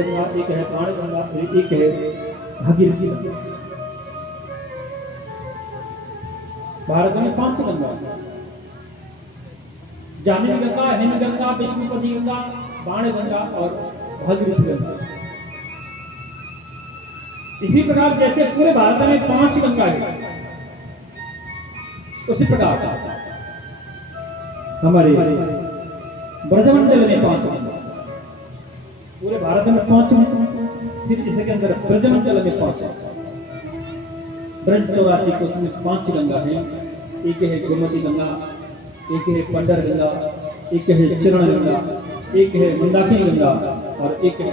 गंगा, एक है बाण गंगा, एक है भागीरथी गंगा। भारत में 5 गंगा है। जाह्नवी गंगा, हिमगंगा, विष्णुपति गंगा, बाण गंगा और भागीरथी गंगा। इसी प्रकार जैसे पूरे भारत में 5 गंगा है, उसी प्रकार हमारे ब्रजमंडल में 5 गंगा। पूरे भारत में 5 हैं, फिर इसके अंदर ब्रजमंडल में 5 हैं। ब्रज 84 को उसमें 5 गंगा है। एक है गोमती गंगा, एक है पंडर गंगा, एक है चरण गंगा, एक है मंदाकिनी गंगा और एक है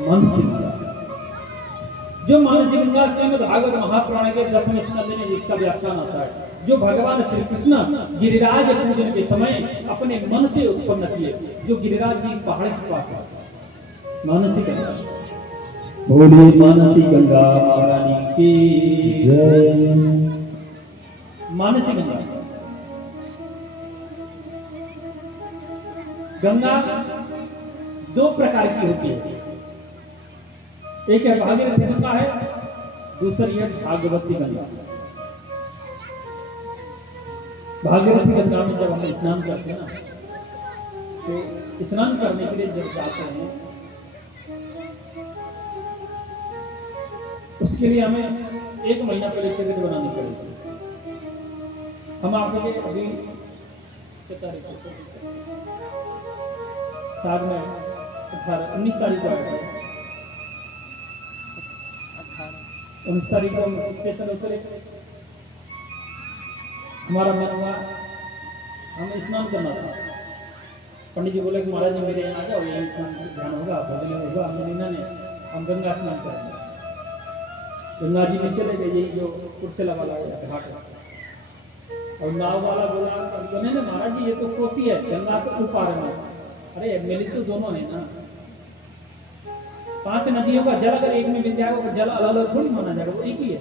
मानसी गंगा। जो मानसी गंगा श्रीमद् भागवत महापुराण के 10वें स्कंद में जिसका व्याख्यान आता है, जो भगवान श्री कृष्ण गिरिराज पूजन के समय अपने मन से उत्पन्न किए, जो गिरिराज जी पहाड़ के पास है। मानसी गंगा, बोले मानसी गंगा महारानी की जय। मानसी गंगा, गंगा 2 प्रकार की होती है। एक है भागीरथी गंगा है, दूसरी है भागवती गंगा। भागीरथी गंगा में जब हम स्नान करते हैं ना, तो स्नान करने के लिए जब जाते हैं, उसके लिए हमें 1 महीना पहले टिकट बनानी पड़ेगी। हम आपके अभी 19 तारीख को आए थे। 19 तारीख को स्टेशन उतरे, हमारा मन हुआ हमें स्नान करना था। पंडित जी बोले कि महाराज जी मेरे यहाँ आ जाओ, यही स्नान ध्यान होगा, भजन होगा। हम गंगा स्नान करेंगे। गंगा जी में चले गए, यही जो कुर्सेला वाला घाट है। और नाव वाला बोला बोले ना महाराज जी ये तो कोसी है, गंगा तो ऊपर में। अरे मिलित तो दोनों है ना, 5 नदियों का जल अगर एक में मिल जाएगा तो जल अलग अलग थोड़ी माना जाएगा, वो एक ही है।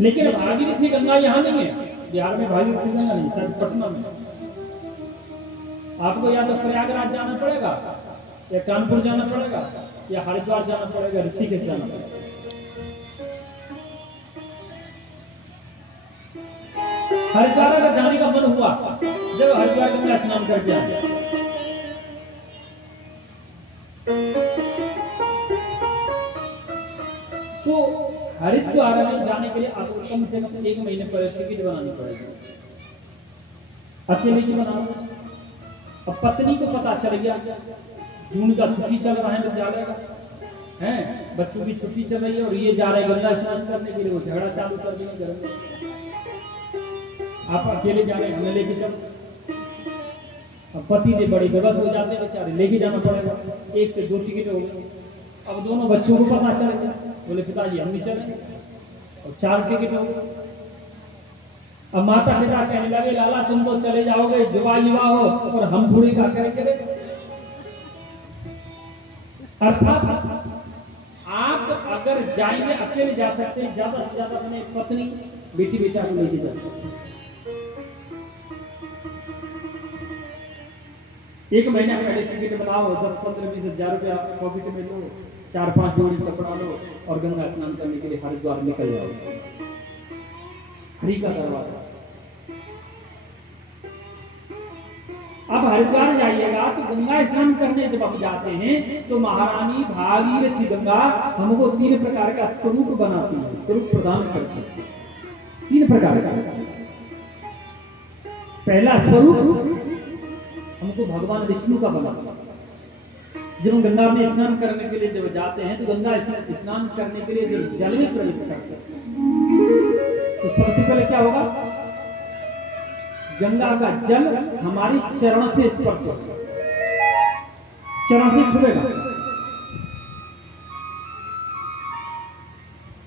लेकिन भागीरथी गंगा यहाँ नहीं है, बिहार में भागीरथी गंगा नहीं, शायद पटना में। आपको या तो प्रयागराज जाना पड़ेगा, या कानपुर जाना पड़ेगा, या हरिद्वार जाना पड़ेगा, ऋषिकेश जाना पड़ेगा। हरिद्वार अगर जाने का मन हुआ, जब हरिद्वार गंगा स्नान करके आए, तो हरिद्वार में जाने के लिए आपको कम से कम 1 महीने पहले टिकट बनानी पड़ेगी। अकेले की बनाओ। अब पत्नी को पता चल गया जून का छुट्टी चल रहा है तो जा रहेगा, हैं बच्चों की छुट्टी चल रही है और ये जा रहे गंगा स्नान करने के लिए, वो झगड़ा चालू कर देंगे घर में। आप अकेले जा रहे हैं, हमें लेके चलो। अब पति ने बड़ी बेबस हो जाते हैं बेचारे, लेके जाना पड़ेगा। 1 से 2 टिकट हो गए। अब दोनों बच्चों को पता चल गया, बोले पिताजी हम नहीं चलेंगे, और 4 टिकट हो गए। अब माता पिता कहने लगे लाला तुम तो चले जाओगे, युवा युवा हो, और हम थोड़ी क्या करेंगे। अर्थात आप अगर जाएंगे अकेले जा सकते हैं, ज्यादा से ज्यादा अपने पत्नी बेटी बेटा को लेके जा सकते हैं। 1 महीना पहले टिकट बनाओ, 10, 15, 20 हजार रुपया पॉकेट में लो, 4-5 जोड़ी कपड़ा लो और गंगा स्नान करने के लिए हरिद्वार निकल जाओ। हरि का दरवाजा। अब हरिद्वार जाइएगा तो गंगा स्नान करने जब आप जाते हैं तो महारानी भागीरथी गंगा हमको 3 प्रकार का स्वरूप बनाती है, स्वरूप प्रदान करती है। 3 प्रकार का। पहला स्वरूप हमको भगवान विष्णु का बनाता है। जब हम गंगा में स्नान करने के लिए जब जाते हैं तो गंगा स्नान करने के लिए जब जल में प्रवेश करते हैं तो सबसे पहले क्या होगा, गंगा का जल हमारी चरण से स्पर्श होगा, चरण से छुएगा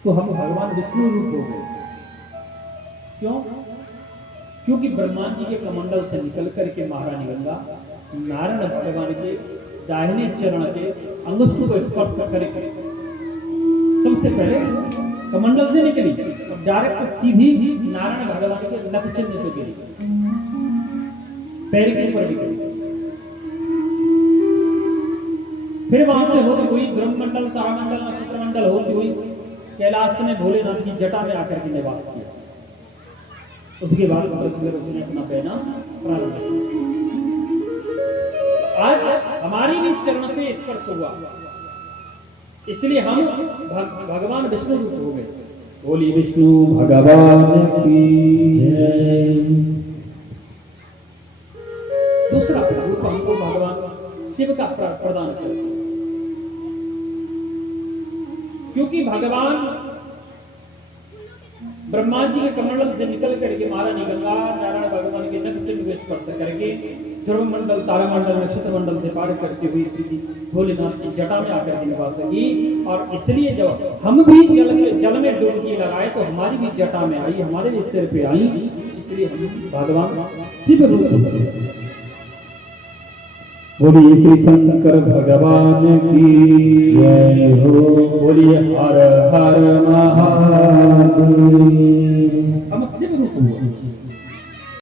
तो हम भगवान विष्णु रूप हो गए। क्यों? क्योंकि ब्रह्मा जी के कमंडल से निकल करके महारानी गंगा नारायण भगवान के दाहिने चरण के अंगुष्ठ को स्पर्श करके सबसे पहले कमंडल से निकली और डायरेक्ट सीधी नारायण भगवान के नख चिन्ह पे गिरी, पैर के ऊपर गिरी। फिर वहां से होती हुई ब्रह्ममंडल, तारामंडल, नक्षत्र मंडल होती हुई कैलाश में भोलेनाथ की जटा में आकर के निवास किया। उसके बाद उसने अपना बहना प्रारंभ किया। आज हमारी भी चरण से स्पर्श हुआ, इसलिए हम भगवान विष्णु रूप हो गए। बोली विष्णु भगवान की जय। दूसरा रूप हमको भगवान शिव का प्रदान कर, क्योंकि भगवान ब्रह्मा जी के कमंडल से निकल करके महारानी गंगा नारायण भगवान के नख चिन्ह को स्पर्श करके ध्रुव मंडल, तारामंडल, नक्षत्र मंडल से पार करते हुए सीधी भोलेनाथ की जटा में आकर के निवास की। और इसलिए जब हम भी जल में डुबकी लगाए तो हमारी भी जटा में आई, हमारे भी सिर पे आई, इसलिए हम भगवान शिव रूप। बोलिए श्री शंकर भगवान की जय हो। बोलिए हर